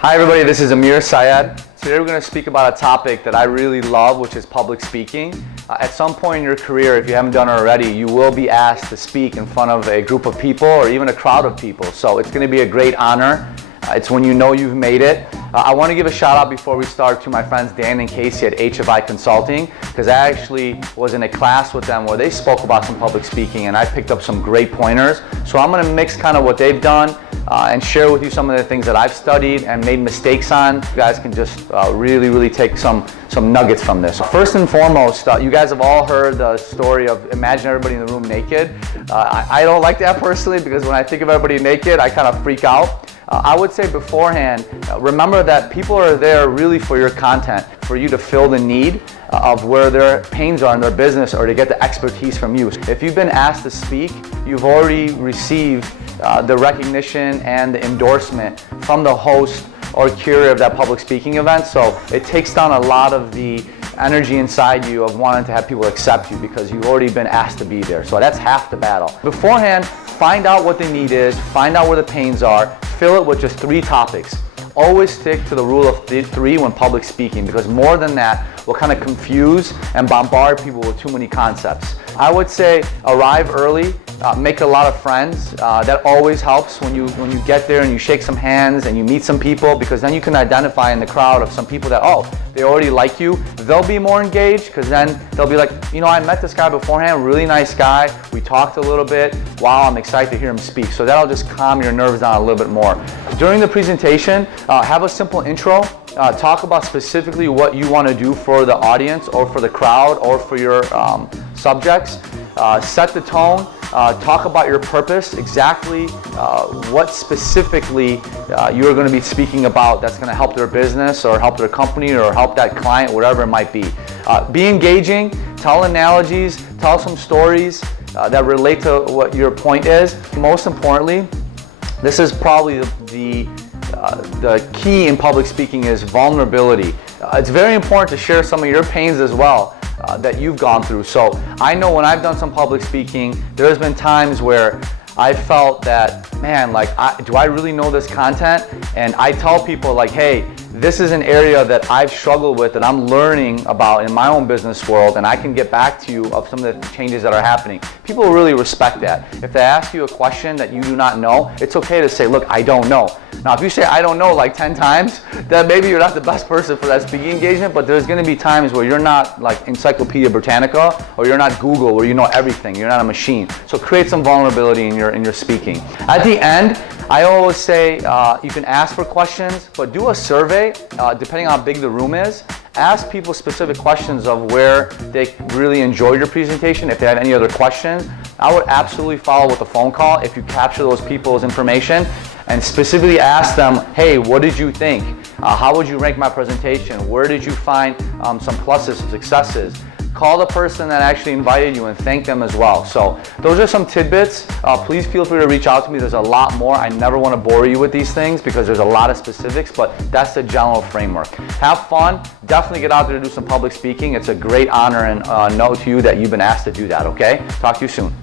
Hi everybody, this is Amir Syed. Today we're going to speak about a topic that I really love, which is public speaking. At some point in your career, if you haven't done it already, you will be asked to speak in front of a group of people or even a crowd of people. So it's going to be a great honor. It's when you know you've made it. I want to give a shout out before we start to my friends Dan and Casey at HFI Consulting, because I actually was in a class with them where they spoke about some public speaking and I picked up some great pointers. So I'm going to mix kind of what they've done and share with you some of the things that I've studied and made mistakes on. You guys can just really take some nuggets from this. So first and foremost, you guys have all heard the story of imagine everybody in the room naked. I don't like that personally, because when I think of everybody naked, I kind of freak out. I would say beforehand, remember that people are there really for your content, for you to fill the need of where their pains are in their business or to get the expertise from you. If you've been asked to speak, you've already received the recognition and the endorsement from the host or curator of that public speaking event. So it takes down a lot of the energy inside you of wanting to have people accept you because you've already been asked to be there. So that's half the battle. Beforehand, find out what the need is, find out where the pains are, fill it with just 3 topics. Always stick to the rule of 3 when public speaking, because more than that will kind of confuse and bombard people with too many concepts. I would say arrive early, make a lot of friends. That always helps when you get there and you shake some hands and you meet some people, because then you can identify in the crowd of some people that, oh, they already like you. They'll be more engaged because then they'll be like, you know, I met this guy beforehand, really nice guy. We talked a little bit. Wow, I'm excited to hear him speak. So that'll just calm your nerves down a little bit more. During the presentation, have a simple intro. Talk about specifically what you want to do for the audience or for the crowd or for your subjects. Set the tone. Talk about your purpose, exactly what specifically you're going to be speaking about that's going to help their business or help their company or help that client, whatever it might be. Be engaging, tell analogies, tell some stories that relate to what your point is. Most importantly, this is probably the key in public speaking is vulnerability. It's very important to share some of your pains as well that you've gone through. So I know when I've done some public speaking, there's been times where I felt that, man, like, do I really know this content? And I tell people like, hey, this is an area that I've struggled with that I'm learning about in my own business world, and I can get back to you of some of the changes that are happening. People really respect that. If they ask you a question that you do not know, it's okay to say, look, I don't know. Now, if you say I don't know like 10 times, then maybe you're not the best person for that speaking engagement, but there's going to be times where you're not like Encyclopedia Britannica, or you're not Google where you know everything. You're not a machine. So create some vulnerability in your speaking. At the end, I always say you can ask for questions, but do a survey depending on how big the room is. Ask people specific questions of where they really enjoyed your presentation. If they have any other questions, I would absolutely follow with a phone call if you capture those people's information and specifically ask them, hey, what did you think? How would you rank my presentation? Where did you find some pluses and successes? Call the person that actually invited you and thank them as well. So those are some tidbits. Please feel free to reach out to me. There's a lot more. I never want to bore you with these things because there's a lot of specifics, but that's the general framework. Have fun. Definitely get out there to do some public speaking. It's a great honor and note to you that you've been asked to do that, okay? Talk to you soon.